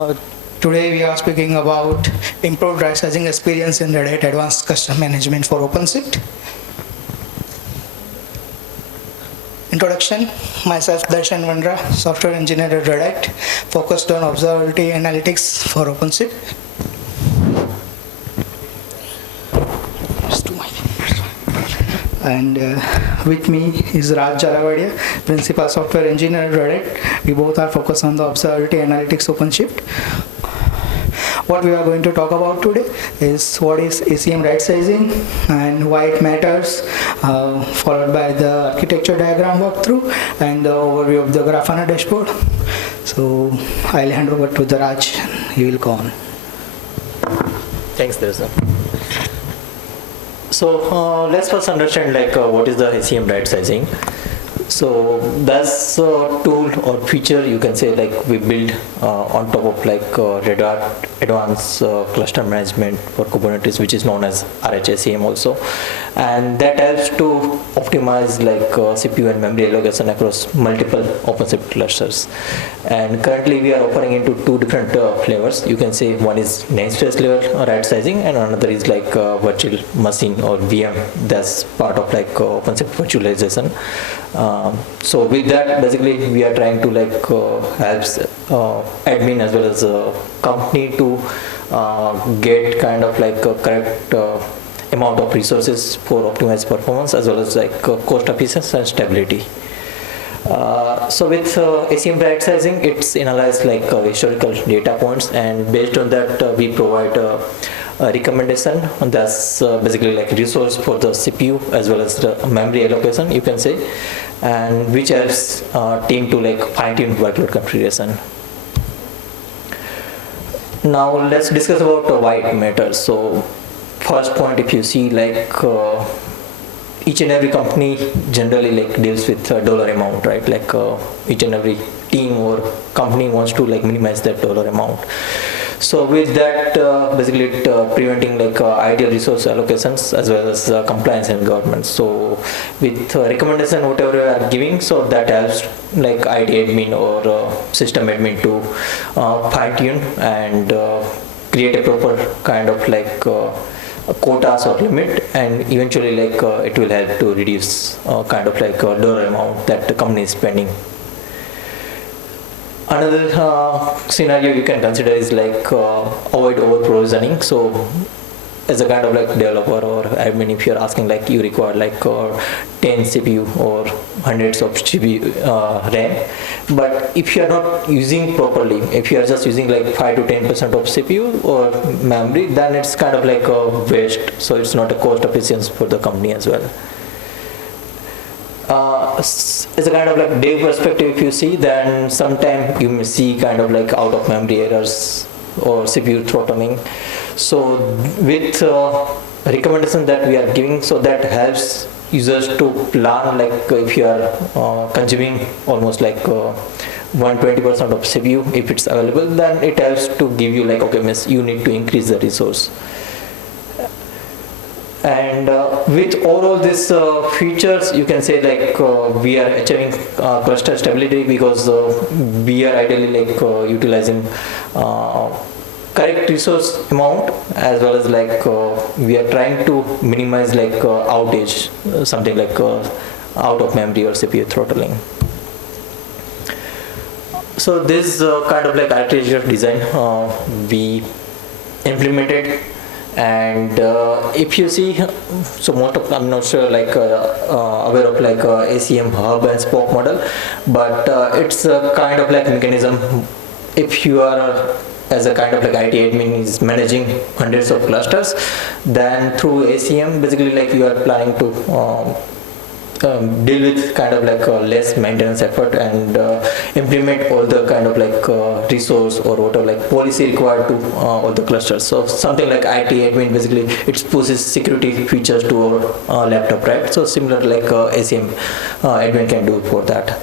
Uh, Today we are speaking about improved right sizing experience in Red Hat Advanced Custom Management for OpenShift. Introduction. Myself Darshan Vandra, software engineer at Red Hat, focused on observability analytics for OpenShift. And with me is Zalavadia, principal software engineer at Red Hat. We both are focused on the observability analytics OpenShift. What we are going to talk about today is what is ACM right sizing and why it matters, followed by the architecture diagram walkthrough and the overview of the Grafana dashboard. So I'll hand over to the Raj. He will go on. Thanks, Darshan. So let's first understand what is the ACM right sizing. So that's a tool or feature you can say we build on top of Red Hat Advanced Cluster Management for Kubernetes, which is known as RHACM also, and that helps to optimize CPU and memory allocation across multiple OpenShift clusters. And currently we are offering into two different flavors. You can say one is namespace level right sizing, and another is virtual machine or VM. That's part of OpenShift virtualization. So with that, basically we are trying to help admin as well as company to get kind of a correct amount of resources for optimized performance as well as cost efficiency and stability. So with ACM right sizing, it's analyzed historical data points, and based on that we provide a recommendation. That's basically resource for the CPU as well as the memory allocation, you can say, and which helps team to fine-tune workload configuration. Now let's discuss about why it matters. So first point, if you see each and every company generally deals with dollar amount, right? Each and every team or company wants to minimize that dollar amount. So with that, basically it preventing ideal resource allocations as well as compliance and governance. So with recommendation whatever we are giving, so that helps IT admin or system admin to fine tune and create a proper kind of quotas or limit, and eventually it will help to reduce kind of dollar amount that the company is spending. Another scenario you can consider is avoid over provisioning. So as a kind of developer or admin, if you're asking you require 10 CPU or hundreds of GB RAM, but if you are not using properly, if you are just using 5 to 10% of CPU or memory, then it's kind of a waste. So it's not a cost efficiency for the company as well. As a kind of dev perspective, if you see, then sometimes you may see kind of out of memory errors or CPU throttling. So with recommendation that we are giving, so that helps users to plan if you are consuming almost 120% of CPU, if it's available, then it helps to give you okay, miss, you need to increase the resource. And with all of these features, you can say we are achieving cluster stability because we are ideally utilizing correct resource amount, as well as we are trying to minimize outage, something out of memory or CPU throttling. So this kind of architecture design we implemented. And if you see, so most of, I'm not sure aware of ACM hub and spoke model, but it's a kind of mechanism. If you are as a kind of IT admin is managing hundreds of clusters, then through ACM basically you are planning to deal with kind of less maintenance effort and implement all the kind of resource or whatever policy required to all the clusters. So something IT admin basically it pushes security features to our laptop, right? So similar ACM admin can do for that.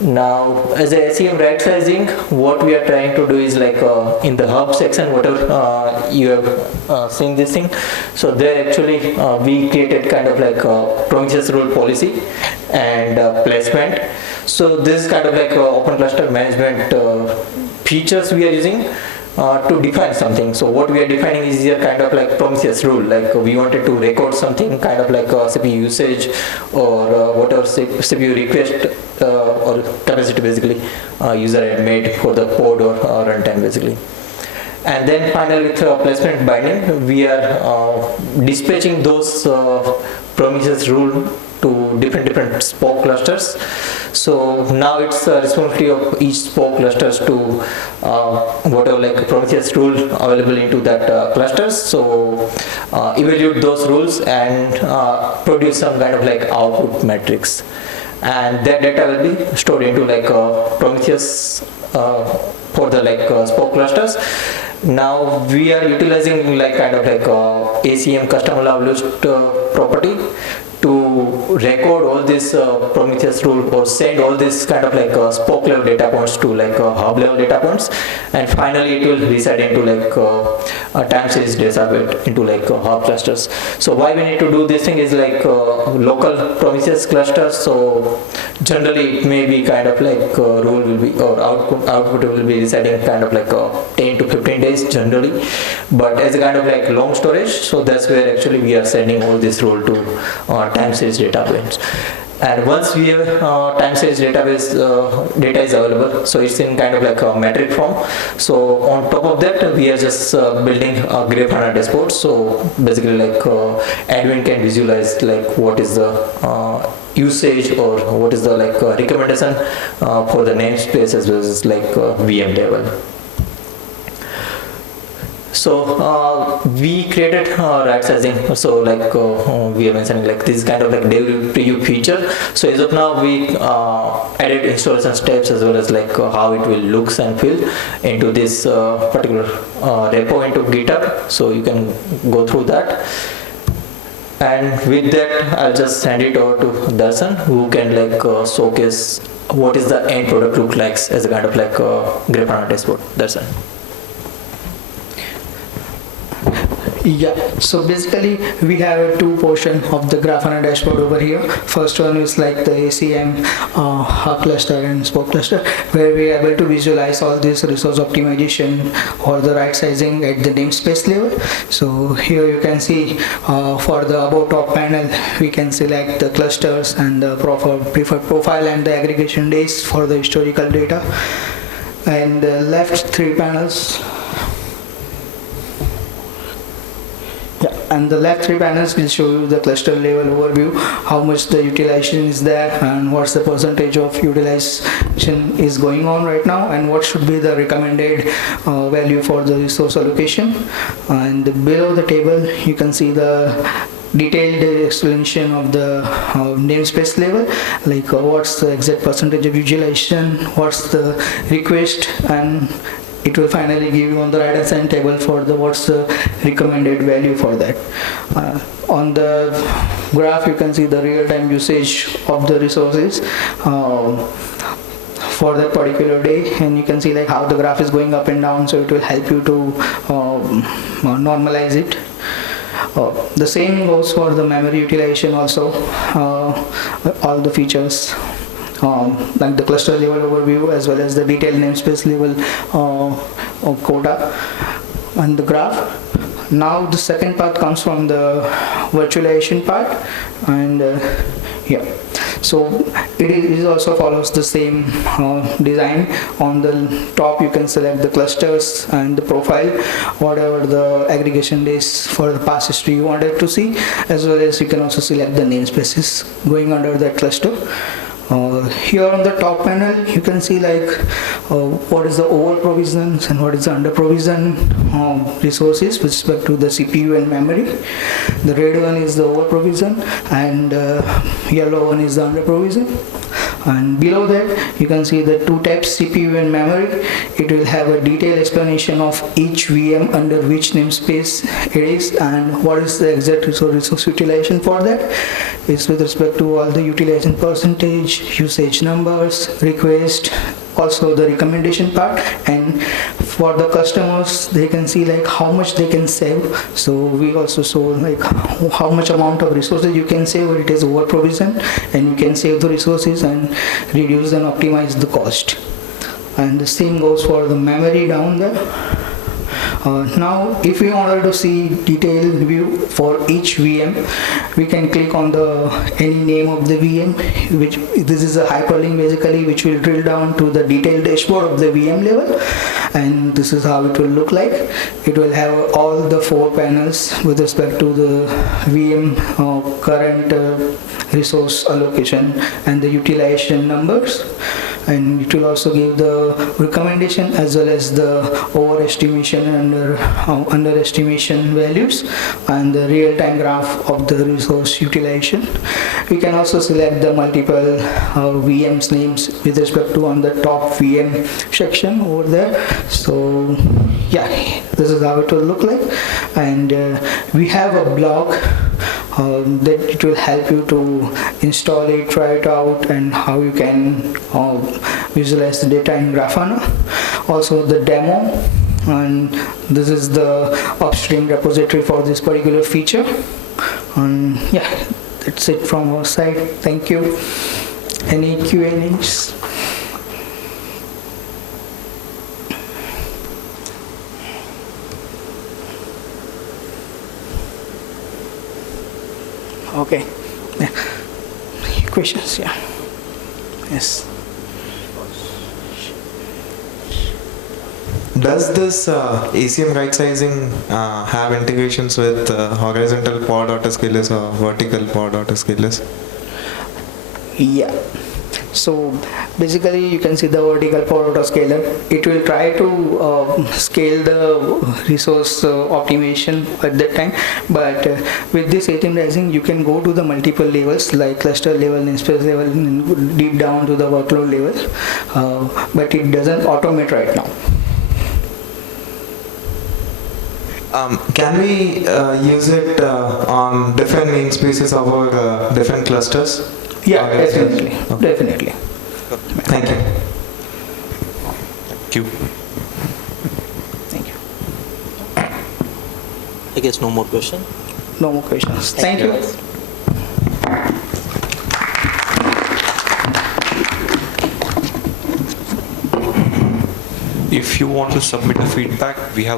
Now as a ACM right sizing, what we are trying to do is in the hub section, whatever you have seen this thing, so there actually we created kind of promises rule policy and placement. So this is kind of open cluster management features we are using to define something. So what we are defining is here kind of like Prometheus rule, like we wanted to record something kind of like CPU usage or whatever CPU request or capacity basically user had made for the pod or runtime basically. And then finally with placement binding, we are dispatching those Prometheus rule to different Spoke clusters. So now it's the responsibility of each Spoke clusters to whatever like Prometheus rule available into that clusters. So evaluate those rules and produce some kind of like output matrix. And that data will be stored into like Prometheus for the like Spoke clusters. Now we are utilizing like kind of like ACM custom allowed property to record all this Prometheus rule or send all this kind of like Spoke level data points to like hub level data points, and finally it will reside into like a time series data bit into like hub clusters. So why we need to do this thing is like local Prometheus clusters. So generally it may be kind of like rule will be or output will be residing kind of like 10 to 15 days generally, but as a kind of like long storage, so that's where actually we are sending all this rule to time series database. And once we have time series database data is available, so it's in kind of like a metric form. So on top of that we are just building a Grafana dashboard. So basically like admin can visualize like what is the usage or what is the like recommendation for the namespace as well as like VM level. So we created right sizing. So like we are mentioning like this is kind of like preview feature. So as of now we added installation steps as well as like how it will looks and feel into this particular repo into GitHub. So you can go through that. And with that I'll just hand it over to Darshan, who can like showcase what is the end product look like as a kind of like Grafana dashboard. Darshan. Yeah, so basically we have two portions of the Grafana dashboard over here. First one is like the ACM hub cluster and Spoke cluster, where we are able to visualize all this resource optimization or the right sizing at the namespace level. So here you can see for the above top panel we can select the clusters and the preferred profile and the aggregation days for the historical data, and the left three panels and the left three panels will show you the cluster level overview, how much the utilization is there and what's the percentage of utilization is going on right now, and what should be the recommended value for the resource allocation. And below the table you can see the detailed explanation of the namespace level, like what's the exact percentage of utilization, what's the request, and it will finally give you on the right hand side table for the what's the recommended value for that. On the graph you can see the real-time usage of the resources for that particular day, and you can see like how the graph is going up and down, so it will help you to normalize it. The same goes for the memory utilization also, all the features like the cluster level overview as well as the detailed namespace level quota and the graph. Now the second part comes from the virtualization part, and yeah, so it also follows the same design. On the top you can select the clusters and the profile, whatever the aggregation days for the past history you wanted to see, as well as you can also select the namespaces going under that cluster. Here on the top panel you can see like what is the over provisions and what is the under provision resources with respect to the CPU and memory. The red one is the over provision and yellow one is the under provision. And below that you can see the two tabs, CPU and memory. It will have a detailed explanation of each VM under which namespace it is and what is the exact resource utilization for that. It's with respect to all the utilization percentage, usage numbers, request, also the recommendation part, and for the customers they can see like how much they can save. So we also show like how much amount of resources you can save when it is over provision, and you can save the resources and reduce and optimize the cost. and the same goes for the memory down there. Now if we wanted to see detailed view for each VM, we can click on the any name of the VM, which this is a hyperlink basically, which will drill down to the detailed dashboard of the VM level, and this is how it will look like. It will have all the 4 panels with respect to the VM current resource allocation and the utilization numbers, and it will also give the recommendation as well as the overestimation and underestimation values and the real-time graph of the resource utilization. We can also select the multiple VMs names with respect to on the top VM section over there. So yeah, this is how it will look like, and we have a blog that it will help you to install it, try it out, and how you can visualize the data in Grafana. Also the demo, and this is the upstream repository for this particular feature. And yeah, that's it from our side. Thank you. Any Q&As? Okay. Yeah. Questions? Yeah. Yes. Does this ACM right sizing have integrations with horizontal pod autoscalers or vertical pod autoscalers? Yeah. So basically you can see the vertical pod autoscaler. It will try to scale the resource optimization at that time, but with this ATM rising you can go to the multiple levels like cluster level, namespace level, and deep down to the workload level, but it doesn't automate right now. Can we use it on different namespaces over different clusters? Yeah, definitely. Okay. Definitely. Thank you. Thank you. Thank you. I guess no more question. No more questions. Thank you. If you want to submit the feedback, we have